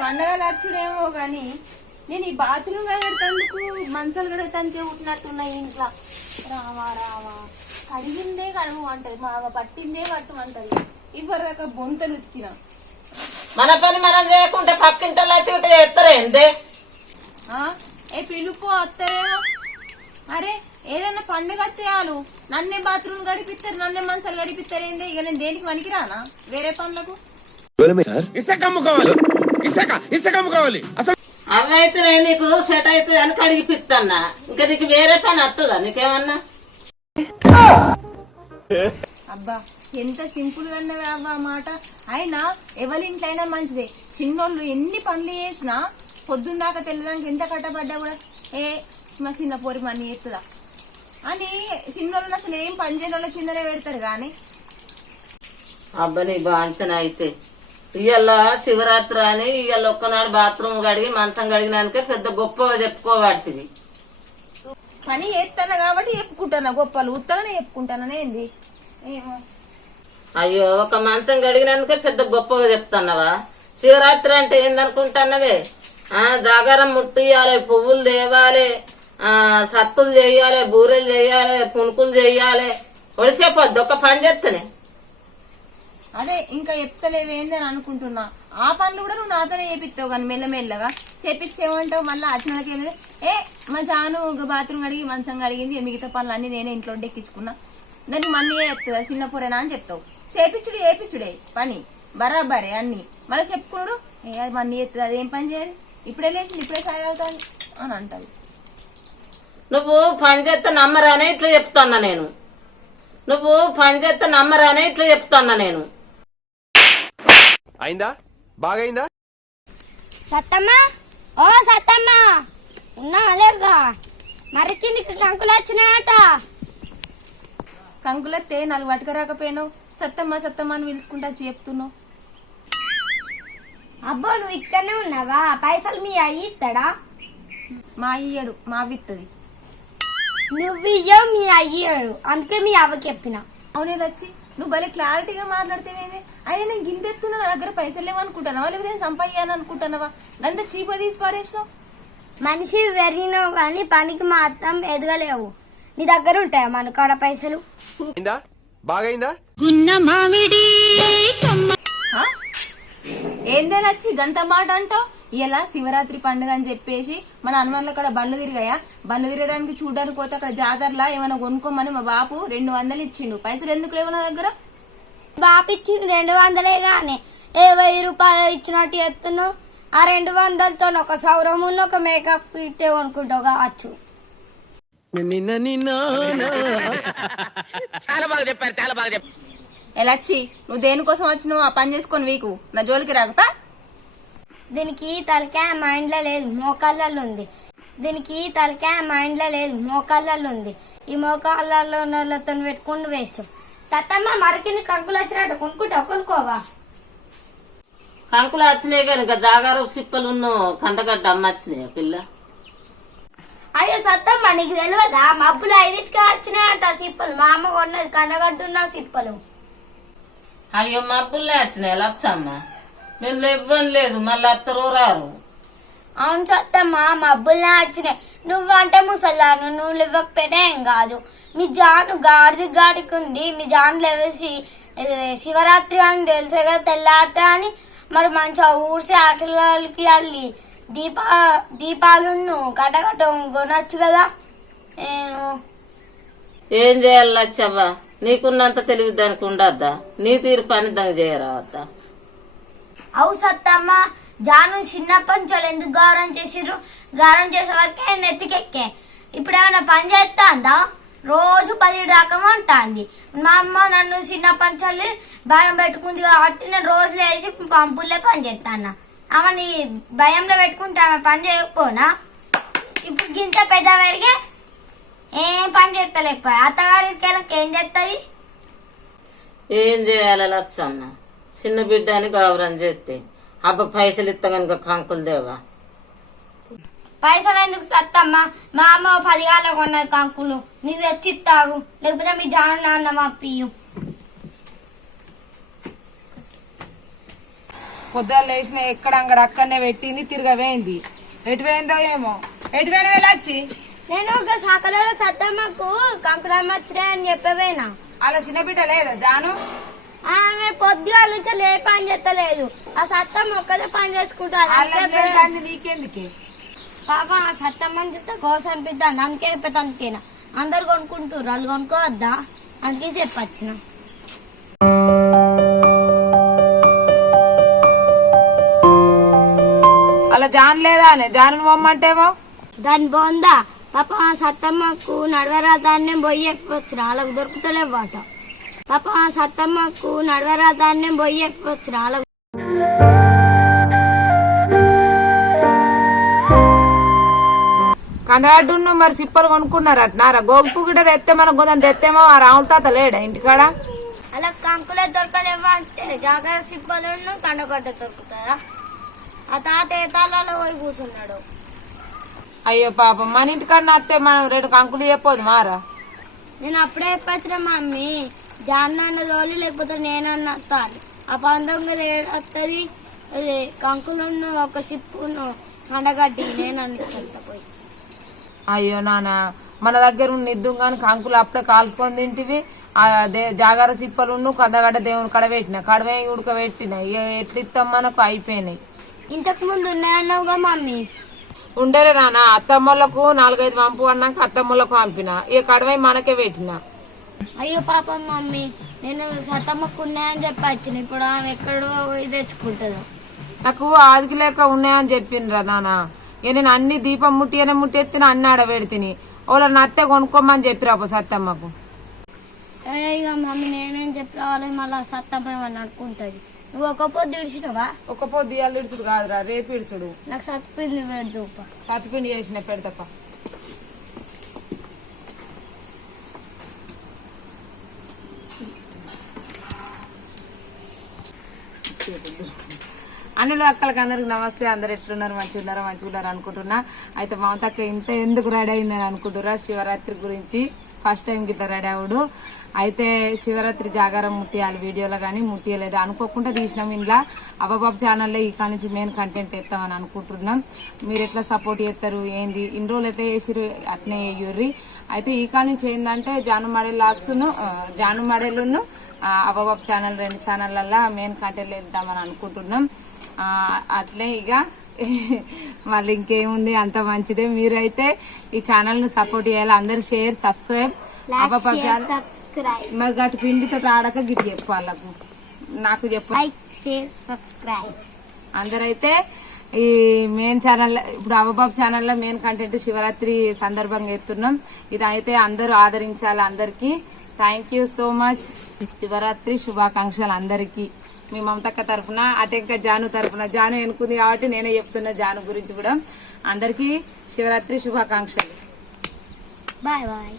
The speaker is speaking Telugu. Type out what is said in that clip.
పండగలు వచ్చుడేమో గాని నేను ఈ బాత్రూమ్ కడగడానికి మంచాలు కడగటానికి ఉంటున్నట్టున్నాయి ఇంట్లో. రావా రావా కడిగిందే కడుగు అంటది, మా పట్టిందే పట్టమంటది. ఇవ్వరాక బొంతలు ఉతికిన. మన పని మనం చేయకుంటే పక్కింటలో వచ్చి చేస్తారా ఎంతే? ఏ పిలుపు వస్తారేమో. అరే ఏదన్నా పండుగ వచ్చేయాలు నన్నే బాత్రూమ్ గడిపిస్తారు, నన్నే మంచాలు గడిపిస్తారు. ఏంది ఇక నేను దేనికి పనికిరానా వేరే పనులకు? అవైతే నీకు సెట్ అవుతుంది అని కడిగిపిస్తాన్నా. ఇంకా నీకు వేరే పని వస్తుందా నీకేమన్నా? అబ్బా ఎంత సింపుల్ గా అన్నవే అవ్వ మాట. అయినా ఎవరింట్లైనా మంచిదే, చిన్నోళ్ళు ఎన్ని పనులు చేసినా పొద్దున్న దాకా తెల్లదానికి ఎంత కట్టబడ్డా కూడా మా చిన్న పోరి మనీ ఎత్తుదా అని చిన్నోళ్ళు అసలు ఏం పని చేయని వాళ్ళ కిందనే పెడతారు గాని. అబ్బా నీ బాంచన అయితే ఇవాళ శివరాత్రి అని ఇవాళ ఒక్కనాడు బాత్రూమ్ కడిగి మంచం కడిగినానికే పెద్ద గొప్పగా చెప్పుకోబట్టివి. పని చేస్తాను కాబట్టి చెప్పుకుంటాను, గొప్పలు ఉత్తగానే చెప్పుకుంటాను. ఏంది ఏమో అయ్యో ఒక మంచం కడిగినందుకే పెద్ద గొప్పగా చెప్తున్నావా? శివరాత్రి అంటే ఏందనుకుంటున్నావే? జాగారం ముట్టియాలి, పువ్వులు తేవాలి, సత్తులు చెయ్యాలి, బూరెలు చెయ్యాలి, పునుకులు చెయ్యాలి. ఒడిసేపోద్ది ఒక పని చేస్తేనే. అదే ఇంకా చెప్తలేవేంది అని అనుకుంటున్నా. ఆ పనులు కూడా నువ్వు నాతోనే చేపిస్తావు కానీ మెల్లమెల్లగా చేపించేమంటావు. మళ్ళీ అచ్చినకి ఏమి మా జాను బాత్రూమ్ కడిగి మంచం కడిగింది, మిగతా పనులు అన్ని నేనే ఇంట్లో ఎక్కించుకున్నా, దానికి మనీ ఎత్తుందా చిన్న పొరేనా అని చెప్తావు. చేపించుడు చేపించుడే పని బరాబరే అన్ని. మళ్ళీ చెప్పుకున్నాడు అది మనీ ఎత్తుంది, అదేం పని చేయాలి, ఇప్పుడే లేచింది ఇప్పుడే సాయి అవుతాను అని అంటావు. నువ్వు పని చేస్తే నమ్మరానే ఇట్లా చెప్తాన్నా నేను. నువ్వు పని చేస్తే నమ్మరానే ఇట్లా చెప్తాన్నా నేను. అయిందా? బాగైందా? సత్తమ్మ ఓ సత్తమ్మ ఉన్నా లేవుగా? మరి కిందికి కంకులు వచ్చినాయట. కంకులత్తే నాలుగు పట్టుకరాకపోయినావు, సత్తమ్మ సత్తమ్మ అని పిలుచుకుంటా చెప్తున్నావు. అబ్బో నువ్వు ఇక్కడనే ఉన్నావా? పైసలు మీ అయ్యి ఇస్తాడా? మా అయ్యడు మా విత్తది. నువ్వు ఇయ్యవు మీ అయ్యాడు, అందుకే మీ అవ్వకి చెప్పిన. అవునే వచ్చి నువ్వు భలే క్లారిటీగా మాట్లాడితేవేదే. అయినా నేను గింతెత్తున్నా, నా దగ్గర పైసలు లేవనుకుంటున్నావా లేకపోతే నేను సంపాదించాను అనుకుంటున్నావా? గంత చీప తీసి పారేసినావు. మనిషి పెరిగినావు కానీ పనికి మాత్రం ఎదగలేవు. నీ దగ్గర ఉంటాయా మన కాడ పైసలు? బాగైందా? ఏందే నచ్చి గంత మాట అంటావు? ఇలా శివరాత్రి పండుగ అని చెప్పేసి మన హనుమాన్ల కాడ బండ్లు తిరిగాయా? బండ్లు తిరగడానికి చూడడానికి పోతే అక్కడ జాతరలా ఏమైనా కొనుక్కోమని మా బాపు 200 ఇచ్చిండు. పైసలు ఎందుకు లేవు నా దగ్గర? బాపు ఇచ్చింది 200 గానే 1000 రూపాయలు ఇచ్చినట్టు చెప్తున్నావు. ఆ 200తో ఒక సౌరములు ఒక మేకప్ ఇట్టే కొనుక్కుంటావు కావచ్చు. చాలా బాగా చెప్పారు, చాలా బాగా చెప్పారు. ఎలాచ్చి నువ్వు దేనికోసం వచ్చినావు? ఆ పని చేసుకొని వీకు నా జోలికి రాకపా. దీనికి తలకాయ మైండ్ లో లేదు, మోకాళ్ళలో ఉంది. దీనికి తలకాయ మైండ్ లో లేదు, మోకాళ్ళలో ఉంది. ఈ మోకాళ్ళలో వాళ్ళతో పెట్టుకుని వేస్ట్. సత్తమ్మ మరికింది కంకులు వచ్చినట్టు కొనుక్కుంటావు, కొనుక్కోవా? కంకులు వచ్చినాయి కానీ ఇంకా జాగారం సిప్పలు కందగడ్డ అమ్మ వచ్చినాయి పిల్ల. అయ్యో సత్తమ్మ నీకు తెలియదా? మబ్బులు 5కి వచ్చినాయంట సిప్పలు. మా అమ్మ కొన్నది కందగడ్డున్న సిప్పలు. అయ్యో మబ్బుల్లే వచ్చినాయి లచ్చమ్మ, మేము ఇవ్వని లేదు, మళ్ళీ అత్తరు రారు. అవును సత్తమ్మ మబ్బుల్నే వచ్చినాయి. నువ్వంటే ముసల్లాను, నువ్వు ఇవ్వకపోయినా ఏం కాదు. మీ జాను గాడికి ఉంది. మీ జాను లేవేసి శివరాత్రి అని తెలిసే కదా తెల్లారితే అని మరి మంచిగా ఊడ్చి ఆకలికి అల్లి దీపాలు కట్టగట్ట కొనొచ్చు కదా. ఏం చేయాలి లచ్చవ్వ? నీకున్నంత తెలివి దానికి ఉండద్దా? నీ తీరు పని దానికి చేయరావద్దా? అవు సత్తమ్మ జాను చిన్నప్పటి నుంచి ఎందుకు గౌరవం చేసిర్రు? గౌరవం చేసే వరకే నెత్తికెక్కే. ఇప్పుడు ఏమైనా పని చేస్తా అందా? రోజు 10 దాకా ఉంటుంది. మా అమ్మ నన్ను చిన్నప్పటి నుంచి భయం పెట్టుకుంది కాబట్టి నేను రోజులు వేసి పంపులే పని చేస్తాను. ఆమె భయంలో పెట్టుకుంటే ఆమె పని చేయకపోనా? ఇప్పుడు గింత పెద్ద పెరిగే ఏం పని చేస్తలేకపోయా. అత్తగారికి వెళ్ళక ఏం చేస్తుంది? ఏం చేయాలి లచ్చమ్మ? చిన్న బిడ్డ అని గౌరవం చేస్తే అబ్బ పైసలు ఇస్తా కనుక కంకులు దేవా. పైసలు ఎందుకు సత్తమ్మ? మా అమ్మ 10 గాల కొన్నది కంకులు, నీకు తెచ్చిస్తావు. లేకపోతే మీ జాను నాన్న మా పియ్యు. పొద్దున లేచిన ఎక్కడ అంగడ అక్కడనే పెట్టింది తిరగవేయింది. ఎటు పోయిందో ఏమో. ఎటు పోయిన వెళ్ళొచ్చి నేను ఒక సకలలో సత్తమ్మకు కంకురమ్మ వచ్చినాయి అని చెప్పవేనా? అలా చిన్న బిడ్డ లేదా జాను? ఆమె పొద్దుగాల నుంచి ఏ పని చేస్తలేదు. ఆ సత్తమ్మ ఒక్కదే పని చేసుకుంటాను. నీకెందుకే పాప ఆ సత్తమ్మని చూస్తే కోసం అనిపిద్దాం. అందుకే అందుకేనా అందరు కొనుక్కుంటారు, వాళ్ళు కొనుక్కోవద్దా? అందుకే చెప్పొచ్చిన. అలా జాన్ లేదా అనే జాను బొమ్మంటేమో దాని బాగుందా? పాప ఆ సత్తమ్మకు నడవరాదాన్నే పోయి వచ్చిన వాళ్ళకు దొరుకుతలేవు వాట. పాప ఆ సత్తమ్మకు నడవరాదాన్నే పోయి వచ్చిన వాళ్ళకు. కండగడ్డును మరి సిప్పలు కొనుక్కున్నారు అట్నారా? గోగు కూడా తెస్తే మనం కొంచెం తెత్తేమో ఆ రాముల తాత లేడా ఇంటికాడ? అలా కంకులే దొరకలేవా అంటే జాగ్రత్త సిప్పలు కండగడ్డ దొరుకుతుందా? ఆ తాత ఏ తాళాలో పోయి కూర్చున్నాడు. అయ్యో పాపం మన ఇంటికాడ అత్తే మనం 2 కంకులు చెప్పొద్దు మారా. నేను అప్పుడే చెప్పచ్చిన మమ్మీ జాన్న తోలి లేకపోతే నేనన్నా తాను ఆ పందొంగ ఏడొస్తుంది. అది కంకులను ఒక సిప్పును కండగడ్డి నేనన్నా పోయి. అయ్యో నాన్న మన దగ్గర ఉన్న ఇద్దు కానీ కంకులు అప్పుడే కాల్చుకొని తింటివి. జాగార సిప్పలు కందగడ్డ దేవుని కడ పెట్టిన కడవే ఉడకబెట్టిన ఎట్లా ఇస్తాం మనకు అయిపోయినాయి. ఇంతకు ముందు ఉన్నాయన్నావుగా మమ్మీ. ఉండరే నాన్న అత్తమ్మలకు 4-5 పంపు అన్నాక అత్తమ్మలకు పంపిన ఇక కడవై మనకే పెట్టిన. అయ్యో పాపం మమ్మీ నేను సత్తమ్మకు ఉన్నాయని చెప్పి వచ్చిన. ఇప్పుడు ఆమె ఎక్కడో పోయి తెచ్చుకుంటుందో. నాకు ఆదికి లేక ఉన్నాయని చెప్పిండ్రా నాన్న. ఇక నేను అన్ని దీపం ముట్టెత్తిన అన్ని ఆడబెడితిని. వాళ్ళ నత్తే కొనుక్కోమని చెప్పిరా సత్తమ్మకు. ఇక మమ్మీ నేనేం చెప్పి రావాలి మళ్ళీ సత్తమ్మ ఏమని అనుకుంటుంది. నువ్వు ఒక పొద్దు ఇడిచినవా? ఒక పొద్దు ఇవాళ ఇడుచుడు కాదురా రేపు ఇడుచుడు. నాకు సత్పిండి పెడదు. సత్తుపిండి చేసిన పెడతప్ప. అన్నలు అక్కలకి అందరికి నమస్తే. అందరు ఎట్లున్నారు? మంచిగున్నారు అనుకుంటున్నా. అయితే మమతక్క ఇంత ఎందుకు రెడీ అయిందని అనుకుంటున్నా శివరాత్రి గురించి ఫస్ట్ టైం గిట్లా రెడీ అవుడు. అయితే శివరాత్రి జాగారం ముట్టియాలి వీడియోలో కానీ ముట్టియలేదు అనుకోకుండా తీసినాం. ఇంట్లో అవ్వబాబు ఛానల్లో ఈ కాడ నుంచి మెయిన్ కంటెంట్ ఎత్తామని అనుకుంటున్నాం. మీరు ఎట్లా సపోర్ట్ చేస్తారు ఏంది ఇన్ని రోజులు ఎట్లా చేసిరు అట్నే వేయుర్రి. అయితే ఈ కాడ నుంచి ఏంటంటే జాను మడేల్ లాక్స్ను జాను మడేలును అవ్వబాబు ఛానల్ 2 ఛానళ్ళల్లో మెయిన్ కంటెంట్ వేద్దామని అనుకుంటున్నాం. అట్లే ఇక మళ్ళీ ఇంకేముంది అంత మంచిదే. మీరైతే ఈ ఛానల్ ను సపోర్ట్ చేయాలి. అందరు షేర్ సబ్స్క్రైబ్ అవ్వబాబు ఛానల్. మరి గట్టి పిండితో ఆడక గిట్ చెప్పు వాళ్ళకు నాకు చెప్పు. అందరైతే ఈ మెయిన్ ఛానల్ ఇప్పుడు అవ్వబాబు ఛానల్లో మెయిన్ కంటెంట్ శివరాత్రి సందర్భంగా ఎత్తున్నాం. ఇదైతే అందరూ ఆదరించాలి. అందరికి thank you so much. Shivaratri శుభాకాంక్షలు అందరికి. మీ మమతక్క తరఫున అటెంక జాను తరఫున. జాను ఎనుకుంది కాబట్టి నేనే చెప్తున్నా జాను గురించి కూడా. అందరికి శివరాత్రి శుభాకాంక్షలు. Bye bye.